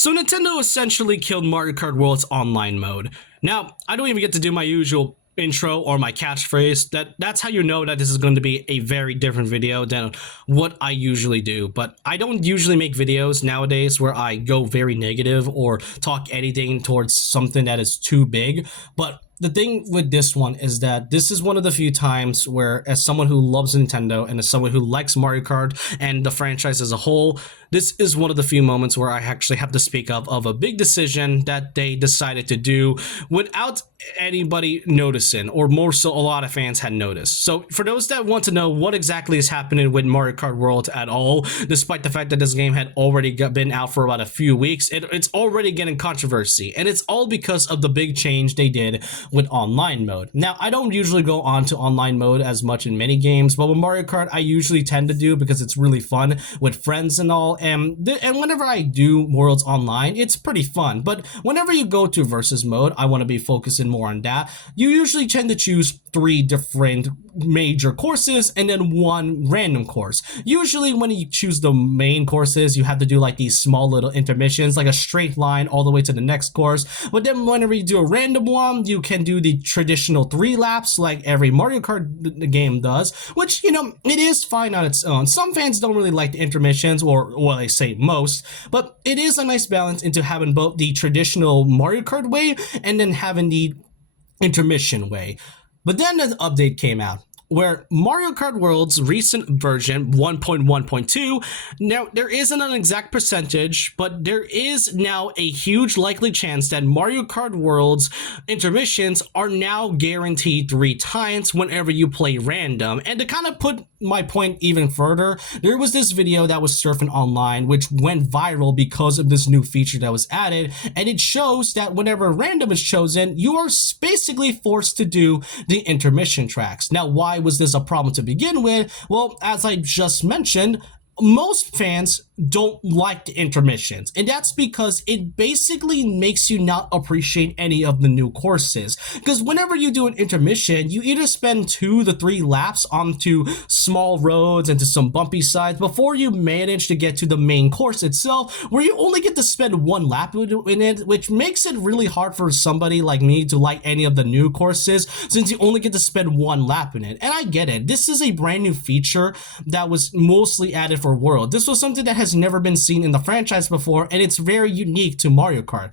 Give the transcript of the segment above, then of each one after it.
So Nintendo essentially killed Mario Kart World's online mode. Now, I don't even get to do my usual intro or my catchphrase. That's how you know that this is going to be a very different video than what I usually do. But I don't usually make videos nowadays where I go very negative or talk anything towards something that is too big. But the thing with this one is that this is one of the few times where, as someone who loves Nintendo and as someone who likes Mario Kart and the franchise as a whole, this is one of the few moments where I actually have to speak of a big decision that they decided to do without anybody noticing, or more so a lot of fans had noticed. So for those that want to know what exactly is happening with Mario Kart World at all, despite the fact that this game had already been out for about a few weeks, it's already getting controversy, and it's all because of the big change they did with online mode. Now, I don't usually go on to online mode as much in many games, but with Mario Kart I usually tend to do because it's really fun with friends and all, and whenever I do Worlds Online, it's pretty fun. But whenever you go to versus mode, I want to be focusing more on that. You usually tend to choose 3 different major courses and then 1 random course. Usually when you choose the main courses, you have to do like these small little intermissions, like a straight line all the way to the next course. But then whenever you do a random one, you can do the traditional 3 laps like every Mario Kart game does, which, you know, it is fine on its own. Some fans don't really like the intermissions, or well, I say most, but it is a nice balance into having both the traditional Mario Kart way and then having the intermission way. But then an update came out where Mario Kart World's recent version 1.1.2, now there isn't an exact percentage, but there is now a huge likely chance that Mario Kart World's intermissions are now guaranteed 3 times whenever you play random. And to kind of put my point even further, there was this video that was surfing online which went viral because of this new feature that was added, and it shows that whenever random is chosen, you are basically forced to do the intermission tracks. Now, why was this a problem to begin with? Well, as I just mentioned, most fans don't like the intermissions, and that's because it basically makes you not appreciate any of the new courses. Because whenever you do an intermission, you either spend 2 to 3 laps onto small roads and to some bumpy sides before you manage to get to the main course itself, where you only get to spend 1 lap in it, which makes it really hard for somebody like me to like any of the new courses, since you only get to spend 1 lap in it. And I get it, this is a brand new feature that was mostly added for World. This was something that has never been seen in the franchise before, and it's very unique to Mario Kart.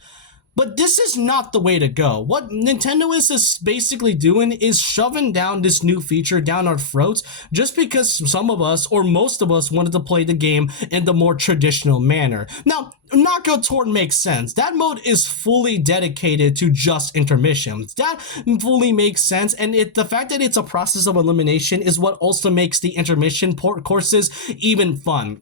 But this is not the way to go. What Nintendo is basically doing is shoving down this new feature down our throats just because some of us, or most of us, wanted to play the game in the more traditional manner. Now, Knockout Tour makes sense. That mode is fully dedicated to just intermissions. That fully makes sense, and the fact that it's a process of elimination is what also makes the intermission courses even fun.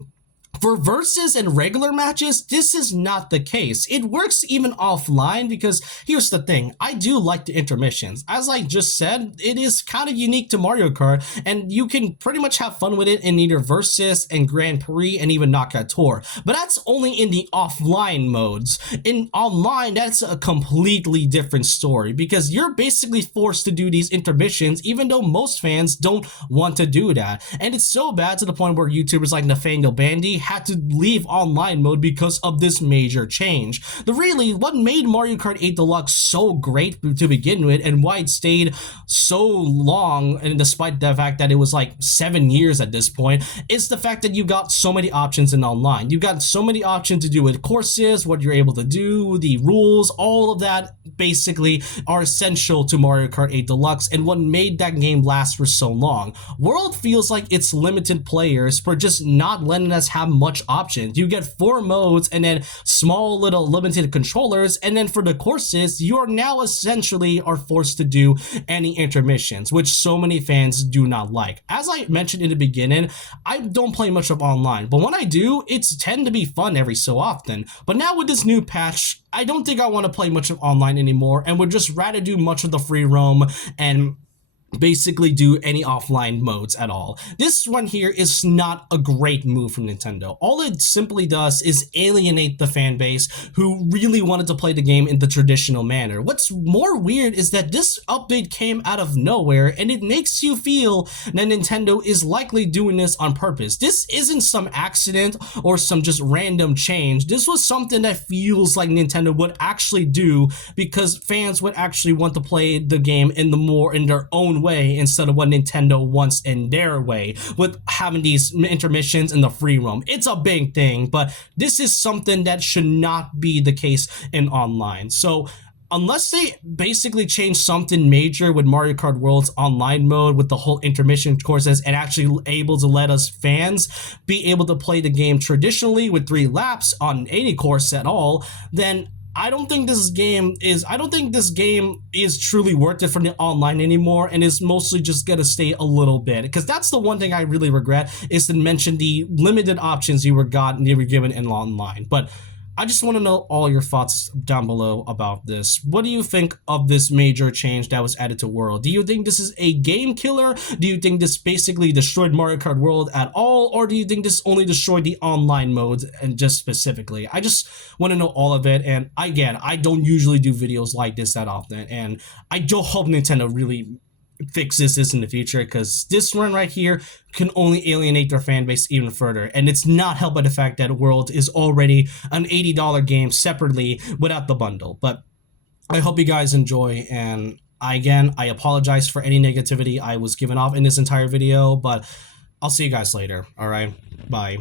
For versus and regular matches, this is not the case. It works even offline because here's the thing, I do like the intermissions. As I just said, it is kind of unique to Mario Kart, and you can pretty much have fun with it in either versus and Grand Prix and even Knockout Tour. But that's only in the offline modes. In online, that's a completely different story because you're basically forced to do these intermissions even though most fans don't want to do that. And it's so bad to the point where YouTubers like Nathaniel Bandy had to leave online mode because of this major change. What made Mario Kart 8 Deluxe so great to begin with, and why it stayed so long, and despite the fact that it was like 7 years at this point, is the fact that you got so many options in online. You got so many options to do with courses, what you're able to do, the rules, all of that basically are essential to Mario Kart 8 Deluxe, and what made that game last for so long. World feels like it's limited players for just not letting us have much options. You get 4 modes and then small little limited controllers, and then for the courses, you are now essentially are forced to do any intermissions, which so many fans do not like. As I mentioned in the beginning, I don't play much of online, but when I do, it's tend to be fun every so often. But now with this new patch, I don't think I want to play much of online anymore, and would just rather do much of the free roam and basically do any offline modes at all. This one here is not a great move from Nintendo. All it simply does is alienate the fan base who really wanted to play the game in the traditional manner. What's more weird is that this update came out of nowhere, and it makes you feel that Nintendo is likely doing this on purpose. This isn't some accident or some just random change. This was something that feels like Nintendo would actually do because fans would actually want to play the game in their own way instead of what Nintendo wants in their way, with having these intermissions in the free roam. It's a big thing, but this is something that should not be the case in online. So unless they basically change something major with Mario Kart World's online mode with the whole intermission courses and actually able to let us fans be able to play the game traditionally with 3 laps on any course at all, then I don't think this game is truly worth it for the online anymore, and is mostly just gonna stay a little bit, because that's the one thing I really regret, is to mention the limited options you were given in online. But I just want to know all your thoughts down below about this. What do you think of this major change that was added to World? Do you think this is a game killer? Do you think this basically destroyed Mario Kart World at all? Or do you think this only destroyed the online modes and just specifically? I just want to know all of it. And again, I don't usually do videos like this that often. And I do hope Nintendo really fixes this in the future, because this run right here can only alienate their fan base even further, and it's not helped by the fact that World is already an $80 game separately without the bundle. But I hope you guys enjoy, and I apologize for any negativity I was giving off in this entire video, but I'll see you guys later. All right, bye.